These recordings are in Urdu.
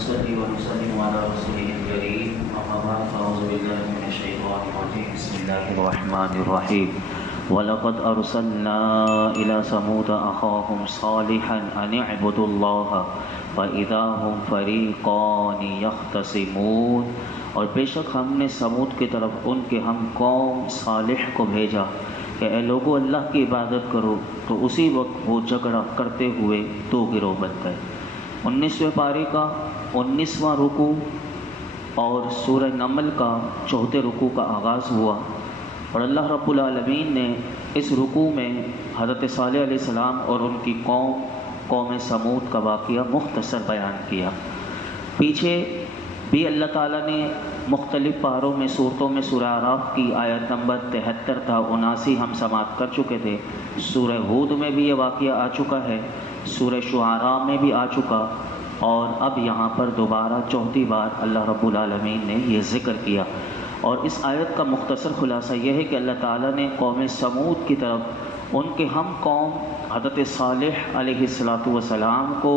ونصلي ونسلم على رسوله الكريم أما بعد فأعوذ بالله من الشيطان الرجيم بسم الله الرحمن الرحيم ولقد أرسلنا إلى ثمود أخاهم صالحا أن اعبدوا الله فإذا هم فريقان يختصمون اور بے شک ہم نے سمود کی طرف ان کے ہم قوم صالح کو بھیجا کہ اے لوگو اللہ کی عبادت کرو، تو اسی وقت وہ جھگڑا کرتے ہوئے دو گروہ بن گئے۔ 19ویں پارے کا 19واں رکوع اور سورہ نمل کا 4 رکوع کا آغاز ہوا، اور اللہ رب العالمین نے اس رکوع میں حضرت صالح علیہ السلام اور ان کی قوم سمود کا واقعہ مختصر بیان کیا۔ پیچھے بھی اللہ تعالیٰ نے مختلف پاروں میں صورتوں میں سورہ اعراف کی آیت نمبر 73 تا 79 ہم سماعت کر چکے تھے، سورہ ہود میں بھی یہ واقعہ آ چکا ہے، سورہ شعراء میں بھی آ چکا، اور اب یہاں پر دوبارہ 4تھی بار اللہ رب العالمین نے یہ ذکر کیا۔ اور اس آیت کا مختصر خلاصہ یہ ہے کہ اللہ تعالیٰ نے قوم سمود کی طرف ان کے ہم قوم حضرت صالح علیہ السلام کو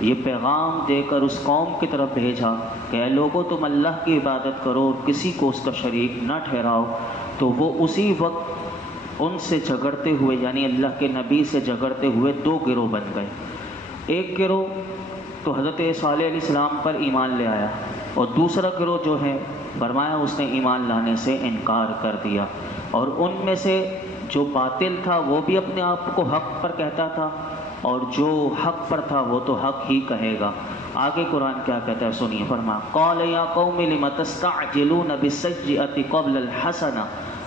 یہ پیغام دے کر اس قوم کی طرف بھیجا کہ اے لوگو تم اللہ کی عبادت کرو اور کسی کو اس کا شریک نہ ٹھہراؤ، تو وہ اسی وقت ان سے جھگڑتے ہوئے یعنی اللہ کے نبی سے جھگڑتے ہوئے دو گروہ بن گئے۔ ایک گروہ تو حضرت صالح علیہ السلام پر ایمان لے آیا، اور دوسرا گروہ جو ہے فرمایا اس نے ایمان لانے سے انکار کر دیا، اور ان میں سے جو باطل تھا وہ بھی اپنے آپ کو حق پر کہتا تھا، اور جو حق پر تھا وہ تو حق ہی کہے گا۔ آگے قرآن کیا کہتا ہے سنیے، فرمایا قال یا قوم لم تستعجلون بالسیئۃ قبل الحسنہ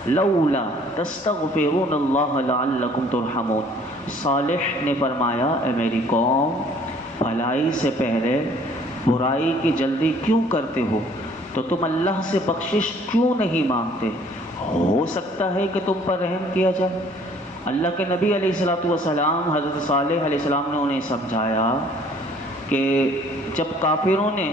لولا تستغفرون اللہ لعلکم ترحمون۔ صالح نے فرمایا اے میری قوم، بھلائی سے پہلے برائی کی جلدی کیوں کرتے ہو؟ تو تم اللہ سے بخشش کیوں نہیں مانگتے؟ ہو سکتا ہے کہ تم پر رحم کیا جائے۔ اللہ کے نبی علیہ السلام حضرت صالح علیہ السلام نے انہیں سمجھایا کہ جب کافروں نے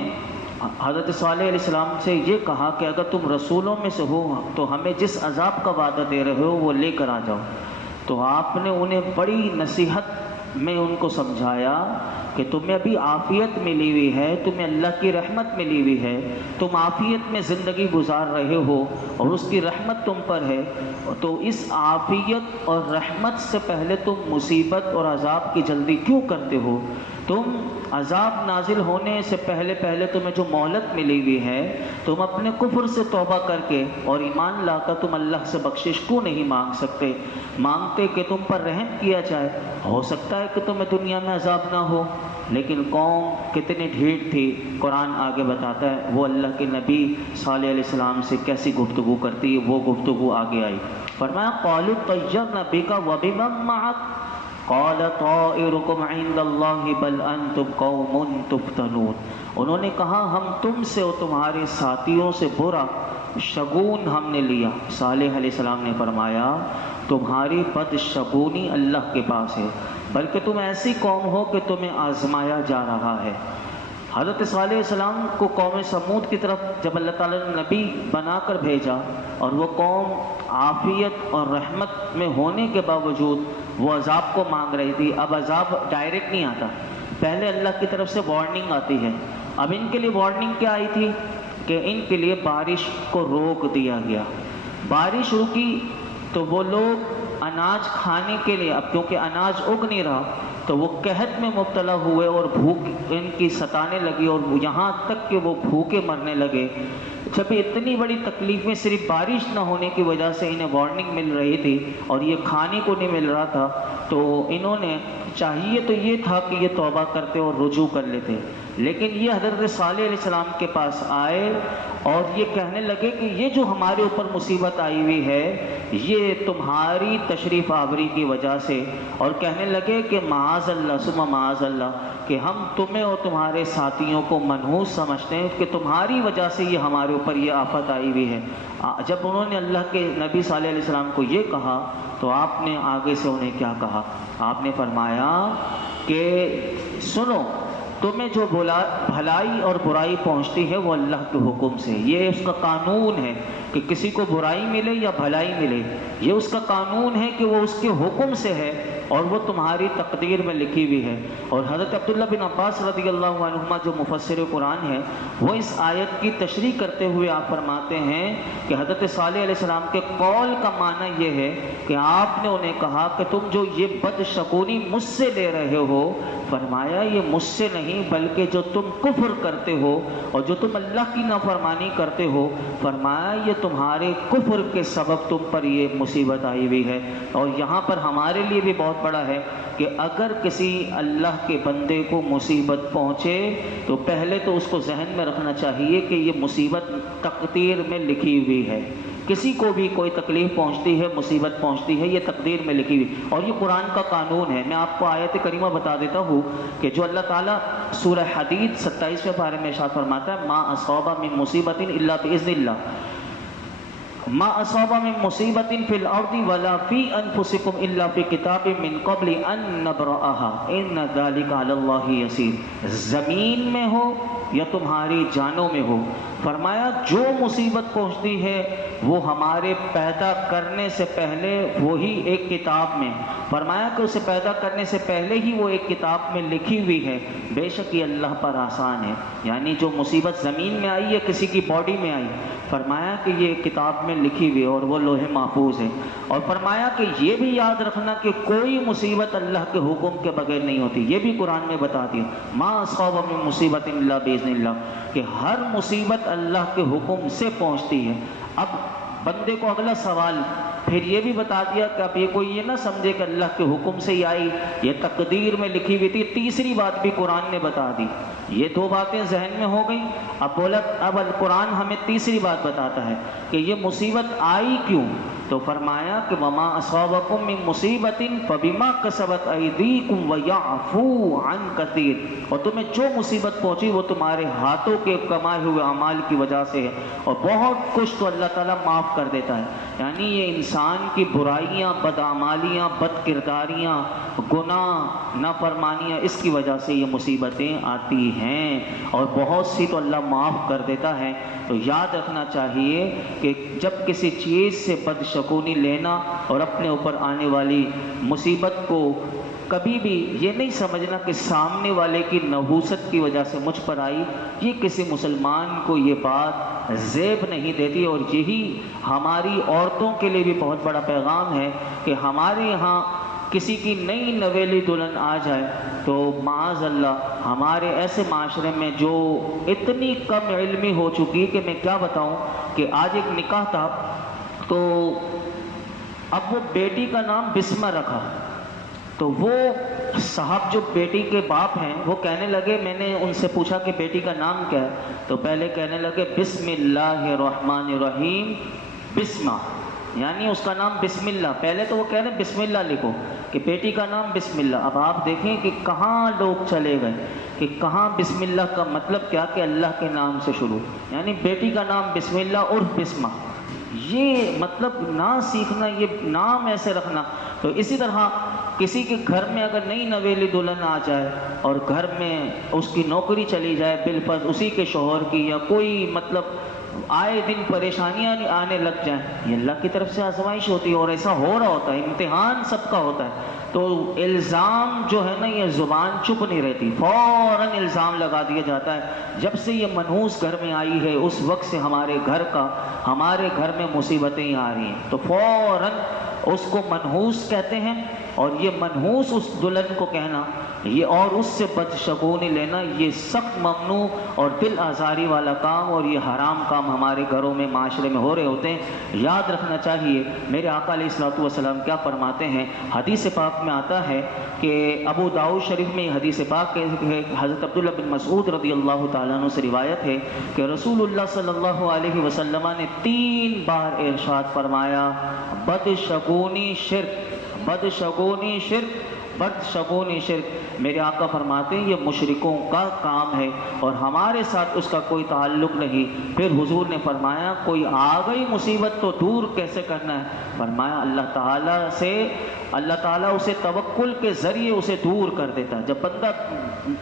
حضرت صالح علیہ السلام سے یہ کہا کہ اگر تم رسولوں میں سے ہو تو ہمیں جس عذاب کا وعدہ دے رہے ہو وہ لے کر آ جاؤ، تو آپ نے انہیں بڑی نصیحت میں ان کو سمجھایا کہ تمہیں ابھی عافیت ملی ہوئی ہے، تمہیں اللہ کی رحمت ملی ہوئی ہے، تم عافیت میں زندگی گزار رہے ہو اور اس کی رحمت تم پر ہے، تو اس عافیت اور رحمت سے پہلے تم مصیبت اور عذاب کی جلدی کیوں کرتے ہو؟ تم عذاب نازل ہونے سے پہلے تمہیں جو مہلت ملی ہوئی ہے، تم اپنے کفر سے توبہ کر کے اور ایمان لا کر تم اللہ سے بخشش کیوں نہیں مانگتے کہ تم پر رحم کیا جائے؟ ہو سکتا ہے کہ تمہیں دنیا میں عذاب نہ ہو۔ لیکن قوم کتنی ڈھیٹ تھی، قرآن آگے بتاتا ہے وہ اللہ کے نبی صالح علیہ السلام سے کیسی گفتگو کرتی ہے، وہ گفتگو آگے آئی۔ فرمایا قالوا طیرنا بک وبمن معک قال طائرکم عند اللہ بل انتم قوم تفتنون۔ انہوں نے کہا ہم تم سے اور تمہارے ساتھیوں سے برا شگون ہم نے لیا۔ صالح علیہ السلام نے فرمایا تمہاری بدشگونی اللہ کے پاس ہے، بلکہ تم ایسی قوم ہو کہ تمہیں آزمایا جا رہا ہے۔ حضرت صالح علیہ السلام کو قوم سمود کی طرف جب اللہ تعالیٰ نے نبی بنا کر بھیجا، اور وہ قوم عافیت اور رحمت میں ہونے کے باوجود وہ عذاب کو مانگ رہی تھی۔ اب عذاب ڈائریکٹ نہیں آتا، پہلے اللہ کی طرف سے وارننگ آتی ہے۔ اب ان کے لیے وارننگ کیا آئی تھی کہ ان کے لیے بارش کو روک دیا گیا۔ بارش رکی تو وہ لوگ اناج کھانے کے لیے، اب کیونکہ اناج اگ نہیں رہا تو وہ قحط میں مبتلا ہوئے اور بھوک ان کی ستانے لگی، اور یہاں تک کہ وہ بھوکے مرنے لگے۔ جب اتنی بڑی تکلیفیں صرف بارش نہ ہونے کی وجہ سے انہیں وارننگ مل رہی تھی اور یہ کھانے کو نہیں مل رہا تھا، تو انہوں نے چاہیے تو یہ تھا کہ یہ توبہ کرتے اور رجوع کر لیتے، لیکن یہ حضرت صالح علیہ السلام کے پاس آئے اور یہ کہنے لگے کہ یہ جو ہمارے اوپر مصیبت آئی ہوئی ہے یہ تمہاری تشریف آوری کی وجہ سے، اور کہنے لگے کہ معاذ اللہ ثم معاذ اللہ، کہ ہم تمہیں اور تمہارے ساتھیوں کو منحوس سمجھتے ہیں کہ تمہاری وجہ سے یہ ہمارے اوپر یہ آفت آئی ہوئی ہے۔ جب انہوں نے اللہ کے نبی صالح علیہ السلام کو یہ کہا تو آپ نے آگے سے انہیں کیا کہا؟ آپ نے فرمایا کہ سنو، تمہیں جو بھلائی اور برائی پہنچتی ہے وہ اللہ کے حکم سے، یہ اس کا قانون ہے کہ کسی کو برائی ملے یا بھلائی ملے، یہ اس کا قانون ہے کہ وہ اس کے حکم سے ہے، اور وہ تمہاری تقدیر میں لکھی ہوئی ہے۔ اور حضرت عبداللہ بن عباس رضی اللہ عنہما جو مفسر قرآن ہے، وہ اس آیت کی تشریح کرتے ہوئے آپ فرماتے ہیں کہ حضرت صالح علیہ السلام کے قول کا معنی یہ ہے کہ آپ نے انہیں کہا کہ تم جو یہ بدشگونی مجھ سے لے رہے ہو، فرمایا یہ مجھ سے نہیں بلکہ جو تم کفر کرتے ہو اور جو تم اللہ کی نافرمانی کرتے ہو، فرمایا یہ تمہارے کفر کے سبب تم پر یہ مصیبت آئی ہوئی ہے۔ اور یہاں پر ہمارے لیے بھی بہت بڑا ہے کہ اگر کسی اللہ کے بندے کو مصیبت پہنچے تو پہلے تو اس کو ذہن میں رکھنا چاہیے کہ یہ مصیبت تقدیر میں لکھی ہوئی ہے۔ کسی کو بھی کوئی تکلیف پہنچتی ہے، مصیبت پہنچتی ہے، یہ تقدیر میں لکھی ہوئی، اور یہ قرآن کا قانون ہے۔ میں آپ کو آیت کریمہ بتا دیتا ہوں کہ جو اللہ تعالیٰ سورہ حدید 27ویں پارے میں ارشاد فرماتا ہے، ما اصاب من مصیبت الا باذن اللہ، ما اصاب من مصیبت فی الارض ولا فی انفسکم الا فی کتاب من قبل ان نبرأها ان ذلک علی اللہ یسیر۔ زمین میں ہو یا تمہاری جانوں میں ہو، فرمایا جو مصیبت پہنچتی ہے وہ ہمارے پیدا کرنے سے پہلے وہی ایک کتاب میں، فرمایا کہ اسے پیدا کرنے سے پہلے ہی وہ ایک کتاب میں لکھی ہوئی ہے، بے شک یہ اللہ پر آسان ہے۔ یعنی جو مصیبت زمین میں آئی یا کسی کی باڈی میں آئی، فرمایا کہ یہ کتاب میں لکھی ہوئی اور وہ لوح محفوظ ہے۔ اور فرمایا کہ یہ بھی یاد رکھنا کہ کوئی مصیبت اللہ کے حکم کے بغیر نہیں ہوتی، یہ بھی قرآن میں بتا دیا، ما اصاب من مصیبت الا باذن اللہ، کہ ہر مصیبت اللہ کے حکم سے پہنچتی ہے۔ اب بندے کو اگلا سوال پھر یہ بھی بتا دیا کہ اب یہ کوئی یہ نہ سمجھے کہ اللہ کے حکم سے ہی آئی، یہ تقدیر میں لکھی ہوئی تھی۔ تیسری بات بھی قرآن نے بتا دی، یہ دو باتیں ذہن میں ہو گئی۔ اب بولا اب القرآن ہمیں تیسری بات بتاتا ہے کہ یہ مصیبت آئی کیوں، تو فرمایا کہ وما اصابکم من مصیبت فبما کسبت ایدیکم ویعفو عن کثیر، اور تمہیں جو مصیبت پہنچی وہ تمہارے ہاتھوں کے کمائے ہوئے اعمال کی وجہ سے ہے، اور بہت کچھ تو اللہ تعالیٰ معاف کر دیتا ہے۔ یعنی یہ انسان کی برائیاں، بدعمالیاں، بد کرداریاں، گناہ، نافرمانیاں، اس کی وجہ سے یہ مصیبتیں آتی ہیں، اور بہت سی تو اللہ معاف کر دیتا ہے۔ تو یاد رکھنا چاہیے کہ جب کسی چیز سے بدشگونی لینا اور اپنے اوپر آنے والی مصیبت کو کبھی بھی یہ نہیں سمجھنا کہ سامنے والے کی نحوست کی وجہ سے مجھ پر آئی، یہ کسی مسلمان کو یہ بات زیب نہیں دیتی۔ اور یہی ہماری عورتوں کے لیے بھی بہت بڑا پیغام ہے کہ ہمارے یہاں کسی کی نئی نویلی دلہن آ جائے تو معاذ اللہ ہمارے ایسے معاشرے میں جو اتنی کم علمی ہو چکی کہ میں کیا بتاؤں، کہ آج ایک نکاح تھا تو اب وہ بیٹی کا نام بسمہ رکھا، تو وہ صاحب جو بیٹی کے باپ ہیں وہ کہنے لگے، میں نے ان سے پوچھا کہ بیٹی کا نام کیا ہے، تو پہلے کہنے لگے بسم اللہ الرحمن الرحیم بسمہ، یعنی اس کا نام بسم اللہ۔ پہلے تو وہ کہہ رہے بسم اللہ لکھو کہ بیٹی کا نام بسم اللہ۔ اب آپ دیکھیں کہ کہاں لوگ چلے گئے کہ کہاں بسم اللہ کا مطلب کیا کہ اللہ کے نام سے شروع، یعنی بیٹی کا نام بسم اللہ اور بسمہ، یہ مطلب نہ سیکھنا، یہ نام ایسے رکھنا۔ تو اسی طرح کسی کے گھر میں اگر نئی نویلی دلہن آ جائے اور گھر میں اس کی نوکری چلی جائے بالفرض اسی کے شوہر کی، یا کوئی مطلب آئے دن پریشانیاں آنے لگ جائیں، یہ اللہ کی طرف سے آزمائش ہوتی ہے، اور ایسا ہو رہا ہوتا ہے، امتحان سب کا ہوتا ہے۔ تو الزام جو ہے نا، یہ زبان چپ نہیں رہتی، فوراً الزام لگا دیا جاتا ہے۔ جب سے یہ منحوس گھر میں آئی ہے اس وقت سے ہمارے گھر میں مصیبتیں آ رہی ہیں، تو فوراً اس کو منحوس کہتے ہیں، اور یہ منحوس اس دلہن کو کہنا یہ اور اس سے بدشگونی لینا یہ سخت ممنوع اور دل آزاری والا کام، اور یہ حرام کام ہمارے گھروں میں معاشرے میں ہو رہے ہوتے ہیں۔ یاد رکھنا چاہیے میرے آقا علیہ الصلوۃ والسلام کیا فرماتے ہیں، حدیث پاک میں آتا ہے کہ ابو داؤد شریف میں حدیث پاک ہے، حضرت عبداللہ بن مسعود رضی اللہ تعالیٰ عنہ سے روایت ہے کہ رسول اللہ صلی اللہ علیہ وسلم نے 3 بار ارشاد فرمایا بدشگونی شرک، بدشگونی شرک، بدشگونی شرک، میرے آقا فرماتے ہیں یہ مشرکوں کا کام ہے اور ہمارے ساتھ اس کا کوئی تعلق نہیں۔ پھر حضور نے فرمایا کوئی آ گئی مصیبت تو دور کیسے کرنا ہے؟ فرمایا اللہ تعالیٰ اسے توکل کے ذریعے اسے دور کر دیتا ہے۔ جب بندہ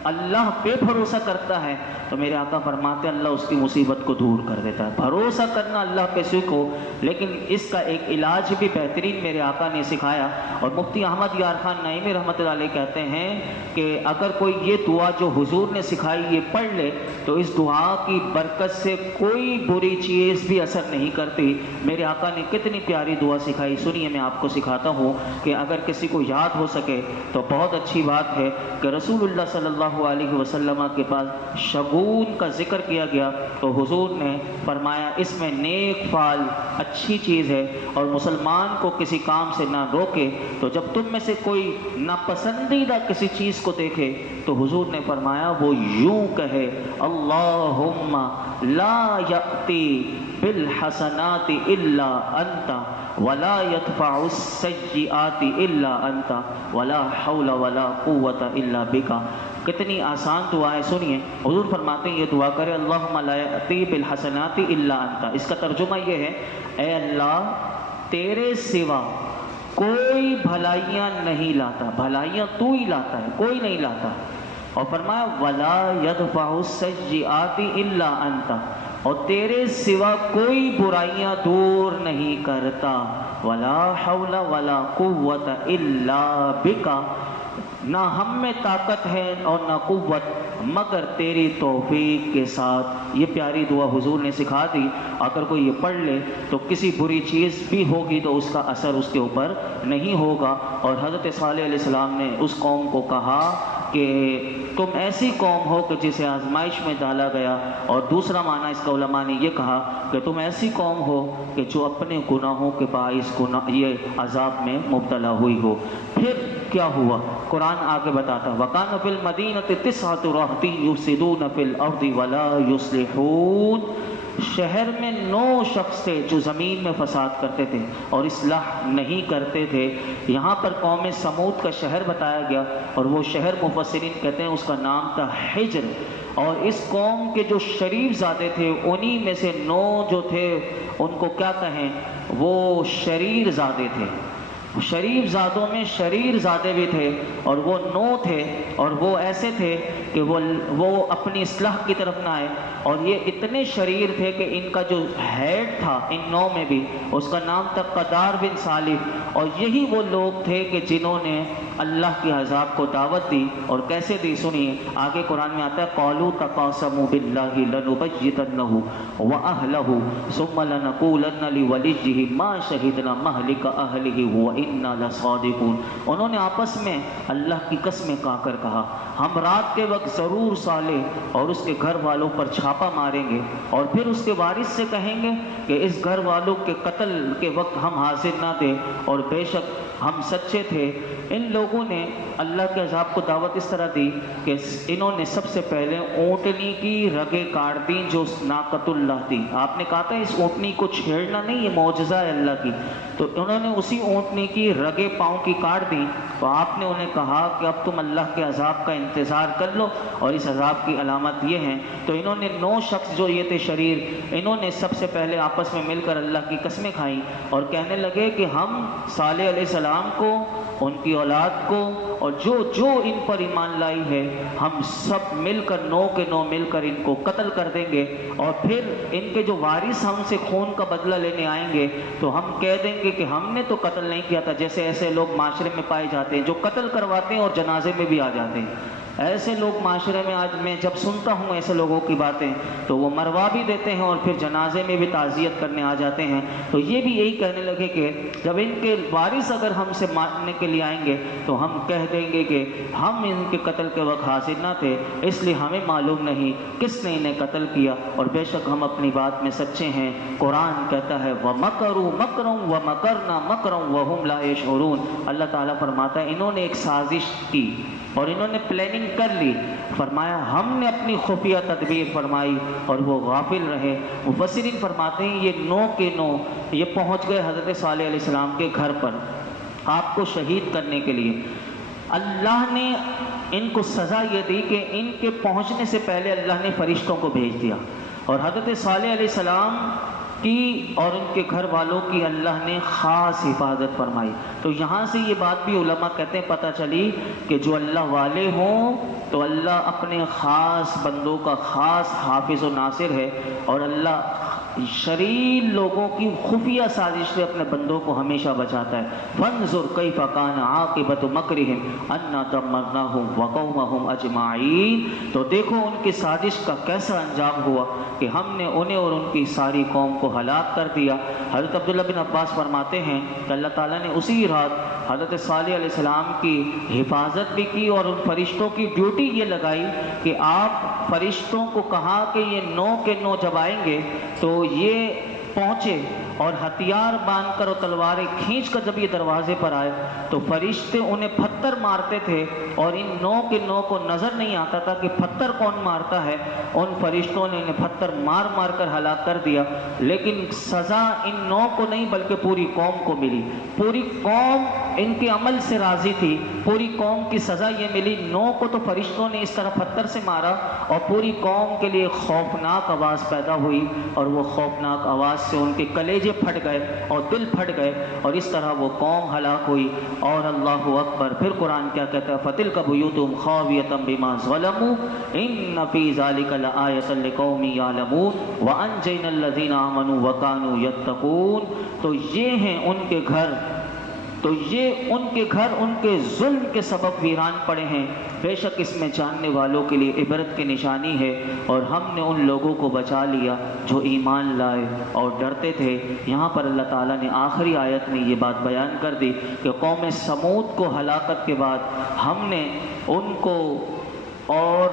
اللہ پہ بھروسہ کرتا ہے تو میرے آقا فرماتے ہیں اللہ اس کی مصیبت کو دور کر دیتا ہے۔ بھروسہ کرنا اللہ پہ سیکھو، لیکن اس کا ایک علاج بھی بہترین میرے آقا نے سکھایا، اور مفتی احمد یار خان نعیمی رحمۃ اللہ علیہ کہتے ہیں کہ اگر کوئی یہ دعا جو حضور نے سکھائی یہ پڑھ لے تو اس دعا کی برکت سے کوئی بری چیز بھی اثر نہیں کرتی۔ میرے آقا نے کتنی پیاری دعا سکھائی، سنیے میں آپ کو سکھاتا ہوں کہ اگر کسی کو یاد ہو سکے تو بہت اچھی بات ہے کہ رسول اللہ صلی اللہ علیہ وسلم کے پاس شگون کا ذکر کیا گیا تو حضور نے فرمایا اس میں نیک فعل اچھی چیز ہے اور مسلمان کو کسی کام سے نہ روکے، تو جب تم میں سے کوئی ناپسندیدہ کسی چیز کو دیکھے تو حضور نے فرمایا وہ یوں کہے اللہم لا یأتی بالحسنات الا انت ولا يدفع السیئات الا انت ولا حول ولا قوت الا بک۔ کتنی آسان دعا ہے، سنیے حضور فرماتے ہیں یہ دعا کرے اللہم لا یأتی بالحسنات الا انت۔ اس کا ترجمہ یہ ہے اے اللہ تیرے سوا کوئی بھلائیاں نہیں لاتا، بھلائیاں تو ہی لاتا ہے، کوئی نہیں لاتا۔ اور فرمایا ولا يدفع السیئات الا انت، اور تیرے سوا کوئی برائیاں دور نہیں کرتا، ولا حول ولا قوت الا بک، نہ ہم میں طاقت ہے اور نہ قوت مگر تیری توفیق کے ساتھ۔ یہ پیاری دعا حضور نے سکھا دی، اگر کوئی یہ پڑھ لے تو کسی بری چیز بھی ہوگی تو اس کا اثر اس کے اوپر نہیں ہوگا۔ اور حضرت صالح علیہ السلام نے اس قوم کو کہا کہ تم ایسی قوم ہو کہ جسے آزمائش میں ڈالا گیا، اور دوسرا معنی اس کا علماء نے یہ کہا کہ تم ایسی قوم ہو کہ جو اپنے گناہوں کے باعث یہ عذاب میں مبتلا ہوئی ہو۔ پھر کیا ہوا؟ قرآن آگے بتاتا وَقَانَ فِي الْمَدِينَةِ تِسْعَةُ رَهْطٍ يُفْسِدُونَ فِي الْأَرْضِ وَلَا يُصْلِحُونَ، شہر میں 9 شخص تھے جو زمین میں فساد کرتے تھے اور اصلاح نہیں کرتے تھے۔ یہاں پر قوم سمود کا شہر بتایا گیا، اور وہ شہر مفسرین کہتے ہیں اس کا نام تھا حجر، اور اس قوم کے جو شریف زادے تھے انہی میں سے 9 جو تھے ان کو کیا کہیں، وہ شریر زادے تھے۔ شریف زادوں میں شریر زادے بھی تھے، اور وہ 9 تھے، اور وہ ایسے تھے کہ وہ اپنی اصلاح کی طرف نہ آئے، اور یہ اتنے شریر تھے کہ ان کا جو ہیڈ تھا ان 9 میں بھی اس کا نام تھا قدار بن صالح، اور یہی وہ لوگ تھے کہ جنہوں نے اللہ کے عذاب کو دعوت دی۔ اور کیسے دی سنیے، آگے قرآن میں آتا ہے قالوا تقاسموا باللہ لنبیتنہ وأہلہ ثم لنقولن لولیہ ما شہدنا مہلک اہلہ وإنا لصادقون، انہوں نے آپس میں اللہ کی قسمیں کھا کر کہا ہم رات کے وقت ضرور صالح اور اس کے گھر والوں پر چھاپا ماریں گے، اور پھر اس کے وارث سے کہیں گے کہ اس گھر والوں کے قتل کے وقت ہم حاضر نہ تھے اور بے شک ہم سچے تھے۔ ان لوگوں نے اللہ کے عذاب کو دعوت اس طرح دی کہ انہوں نے سب سے پہلے اونٹنی کی رگیں کاٹ دیں جو ناقۃ اللہ تھی۔ آپ نے کہا تھا اس اونٹنی کو چھیڑنا نہیں، یہ معجزہ ہے اللہ کی، تو انہوں نے اسی اونٹنی کی رگیں پاؤں کی کاٹ دیں، تو آپ نے انہیں کہا کہ اب تم اللہ کے عذاب کا انتظار کر لو، اور اس عذاب کی علامت یہ ہیں۔ تو انہوں نے 9 شخص جو یہ تھے شریر، انہوں نے سب سے پہلے آپس میں مل کر اللہ کی قسمیں کھائیں اور کہنے لگے کہ ہم صالح علیہ السلام کو، ان کی اولاد کو، اور جو ان پر ایمان لائی ہے ہم سب مل کر 9 کے 9 مل کر ان کو قتل کر دیں گے، اور پھر ان کے جو وارث ہم سے خون کا بدلہ لینے آئیں گے تو ہم کہہ دیں گے کہ ہم نے تو قتل نہیں کیا تھا، جیسے ایسے لوگ معاشرے میں پائے جاتے ہیں جو قتل کرواتے ہیں اور جنازے میں بھی آ جاتے ہیں۔ ایسے لوگ معاشرے میں آج میں جب سنتا ہوں ایسے لوگوں کی باتیں تو وہ مروا بھی دیتے ہیں اور پھر جنازے میں بھی تعزیت کرنے آ جاتے ہیں۔ تو یہ بھی یہی کہنے لگے کہ جب ان کے وارث اگر ہم سے مارنے کے لیے آئیں گے تو ہم کہہ دیں گے کہ ہم ان کے قتل کے وقت حاضر نہ تھے، اس لیے ہمیں معلوم نہیں کس نے انہیں قتل کیا، اور بے شک ہم اپنی بات میں سچے ہیں۔ قرآن کہتا ہے وَمَكَرُوا مَكْرًا وَمَكَرْنَا مَكْرًا وَهُمْ لَا يَشْعُرُونَ، اللہ تعالیٰ فرماتا ہے انہوں نے ایک سازش کی اور انہوں نے پلاننگ کر لی، فرمایا ہم نے اپنی خفیہ تدبیر فرمائی اور وہ غافل رہے۔ مفسرین فرماتے ہیں یہ 9 کے 9 یہ پہنچ گئے حضرت صالح علیہ السلام کے گھر پر آپ کو شہید کرنے کے لیے۔ اللہ نے ان کو سزا یہ دی کہ ان کے پہنچنے سے پہلے اللہ نے فرشتوں کو بھیج دیا، اور حضرت صالح علیہ السلام کی اور ان کے گھر والوں کی اللہ نے خاص حفاظت فرمائی۔ تو یہاں سے یہ بات بھی علماء کہتے ہیں پتہ چلی کہ جو اللہ والے ہوں تو اللہ اپنے خاص بندوں کا خاص حافظ و ناصر ہے، اور اللہ شریر لوگوں کی خفیہ سازش سے اپنے بندوں کو ہمیشہ بچاتا ہے۔ فانظر کیف کان عاقبۃ مکرہم انا دمرناہم وقومہم اجمعین، تو دیکھو ان کی سازش کا کیسا انجام ہوا کہ ہم نے انہیں اور ان کی ساری قوم کو ہلاک کر دیا۔ حضرت عبداللہ بن عباس فرماتے ہیں کہ اللہ تعالیٰ نے اسی رات حضرت صالح علیہ السلام کی حفاظت بھی کی، اور ان فرشتوں کی ڈیوٹی یہ لگائی کہ آپ فرشتوں کو کہا کہ یہ 9 کے 9 جب آئیں گے تو یہ پہنچے، اور ہتھیار باندھ کر اور تلواریں کھینچ کر جب یہ دروازے پر آئے تو فرشتے انہیں پتھر مارتے تھے، اور ان 9 کے 9 کو نظر نہیں آتا تھا کہ پتھر کون مارتا ہے۔ ان فرشتوں نے انہیں پتھر مار مار کر ہلاک کر دیا، لیکن سزا ان 9 کو نہیں بلکہ پوری قوم کو ملی۔ پوری قوم ان کے عمل سے راضی تھی، پوری قوم کی سزا یہ ملی۔ 9 کو تو فرشتوں نے اس طرح پتھر سے مارا، اور پوری قوم کے لیے خوفناک آواز پیدا ہوئی، اور وہ خوفناک آواز سے ان کے کلیجے پھٹ گئے اور دل پھٹ گئے، اور اس طرح وہ قوم ہلاک ہوئی۔ اور اللہ اکبر، پھر قرآن کیا کہتا ہے؟ فَتِلْكَ بُيُوتُهُمْ خَاوِيَةً بِمَا ظَلَمُوا إِنَّ فِي ذَلِكَ لَآيَةً لِقَوْمٍ يَعْلَمُونَ وَأَنجَيْنَا الَّذِينَ آمَنُوا وَكَانُوا يَتَّقُونَ، تو یہ ہیں ان کے گھر، تو یہ ان کے گھر ان کے ظلم کے سبب ویران پڑے ہیں، بے شک اس میں جاننے والوں کے لیے عبرت کی نشانی ہے، اور ہم نے ان لوگوں کو بچا لیا جو ایمان لائے اور ڈرتے تھے۔ یہاں پر اللہ تعالیٰ نے آخری آیت میں یہ بات بیان کر دی کہ قوم سمود کو ہلاکت کے بعد ہم نے ان کو، اور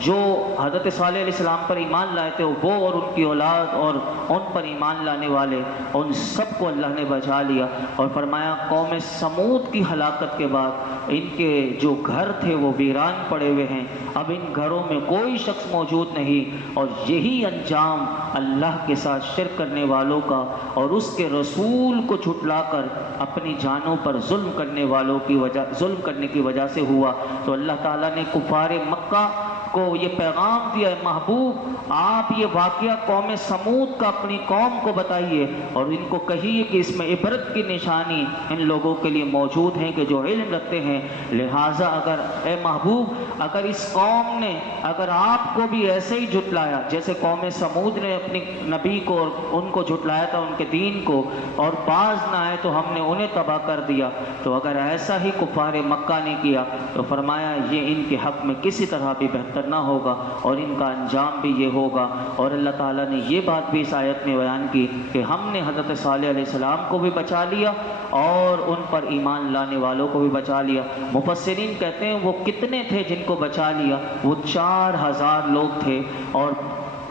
جو حضرت صالح علیہ السلام پر ایمان لائے تھے وہ اور ان کی اولاد اور ان پر ایمان لانے والے، ان سب کو اللہ نے بچا لیا، اور فرمایا قوم سمود کی ہلاکت کے بعد ان کے جو گھر تھے وہ ویران پڑے ہوئے ہیں، اب ان گھروں میں کوئی شخص موجود نہیں۔ اور یہی انجام اللہ کے ساتھ شرک کرنے والوں کا اور اس کے رسول کو جھٹلا کر اپنی جانوں پر ظلم کرنے والوں کی ظلم کرنے کی وجہ سے ہوا۔ تو اللہ تعالیٰ نے کفار مکہ کو یہ پیغام دیا ہے، محبوب آپ یہ واقعہ قوم سمود کا اپنی قوم کو بتائیے، اور ان کو کہیے کہ اس میں عبرت کی نشانی ان لوگوں کے لیے موجود ہیں کہ جو علم رکھتے ہیں۔ لہٰذا اگر اے محبوب اگر اس قوم نے اگر آپ کو بھی ایسے ہی جھٹلایا جیسے قوم سمود نے اپنی نبی کو اور ان کو جھٹلایا تھا، ان کے دین کو، اور باز نہ آئے تو ہم نے انہیں تباہ کر دیا، تو اگر ایسا ہی کفار مکہ نے کیا تو فرمایا یہ ان کے حق میں کسی طرح بھی بہتر نہ ہوگا، اور ان کا انجام بھی یہ ہوگا۔ اور اللہ تعالیٰ نے یہ بات بھی اس آیت میں بیان کی کہ ہم نے حضرت صالح علیہ السلام کو بھی بچا لیا اور ان پر ایمان لانے والوں کو بھی بچا لیا۔ مفسرین کہتے ہیں وہ کتنے تھے جن کو بچا لیا؟ وہ 4000 لوگ تھے، اور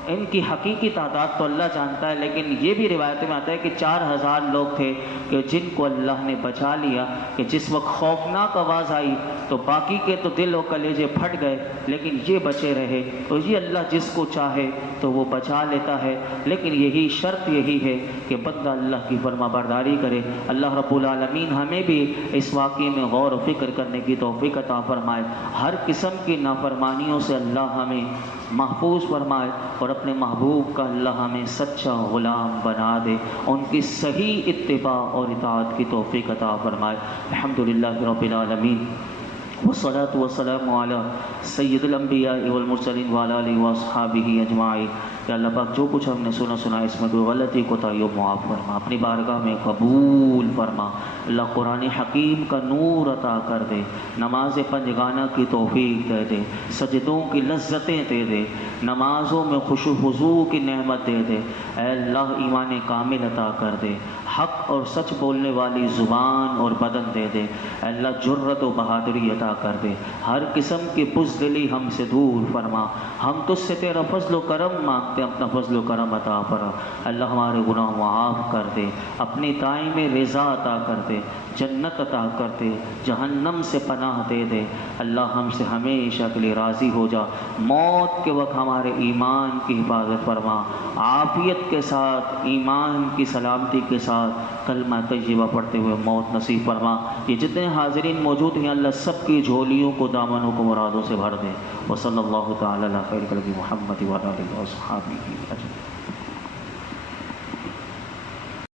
ان کی حقیقی تعداد تو اللہ جانتا ہے، لیکن یہ بھی روایت میں آتا ہے کہ 4000 لوگ تھے کہ جن کو اللہ نے بچا لیا، کہ جس وقت خوفناک آواز آئی تو باقی کے تو دل و کلیجے پھٹ گئے لیکن یہ بچے رہے۔ تو یہ اللہ جس کو چاہے تو وہ بچا لیتا ہے، لیکن یہی شرط یہی ہے کہ بندہ اللہ کی فرما برداری کرے۔ اللہ رب العالمین ہمیں بھی اس واقعے میں غور و فکر کرنے کی توفیق عطا فرمائے، ہر قسم کی نافرمانیوں سے اللہ ہمیں محفوظ فرمائے، اور اپنے محبوب کا اللہ ہمیں سچا غلام بنا دے، ان کی صحیح اتباع اور اطاعت کی توفیق عطا فرمائے۔ الحمدللہ رب العالمین، والصلاة والسلام علی سید الانبیاء والمرسلین وعلی آلہ واصحابہ اجمعین۔ کہ اللہ پاک جو کچھ ہم نے سنا اس میں کوئی غلطی کوتاہی معاف فرما، اپنی بارگاہ میں قبول فرما۔ اللہ قرآن حکیم کا نور عطا کر دے، نماز پنجگانہ کی توفیق دے دے، سجدوں کی لذتیں دے دے، نمازوں میں خشوع و خضوع کی نعمت دے دے۔ اے اللہ ایمان کامل عطا کر دے، حق اور سچ بولنے والی زبان اور بدن دے دے۔ اے اللہ جرت و بہادری عطا کر دے، ہر قسم کی بزدلی ہم سے دور فرما۔ ہم تجھ سے تیرا فضل و کرم مانگتے، اپنا فضل و کرم عطا فرما۔ اللہ ہمارے گناہ معاف کر دے، اپنی دائم رضا عطا کر دے، جنت عطا کر دے، جہنم سے پناہ دے دے۔ اللہ ہم سے ہمیشہ کے لیے راضی ہو جا، موت کے وقت ہمارے ایمان کی حفاظت فرما، عافیت کے ساتھ، ایمان کی سلامتی کے ساتھ ساتھ کلمہ طیبہ پڑھتے ہوئے موت نصیب فرما۔ یہ جتنے حاضرین موجود ہیں اللہ سب کی جھولیوں کو دامنوں کو مرادوں سے بھر دے۔ وصلی اللہ تعالی علی خیر خلق محمد وعلی آلہ وصحبہ اجمعین۔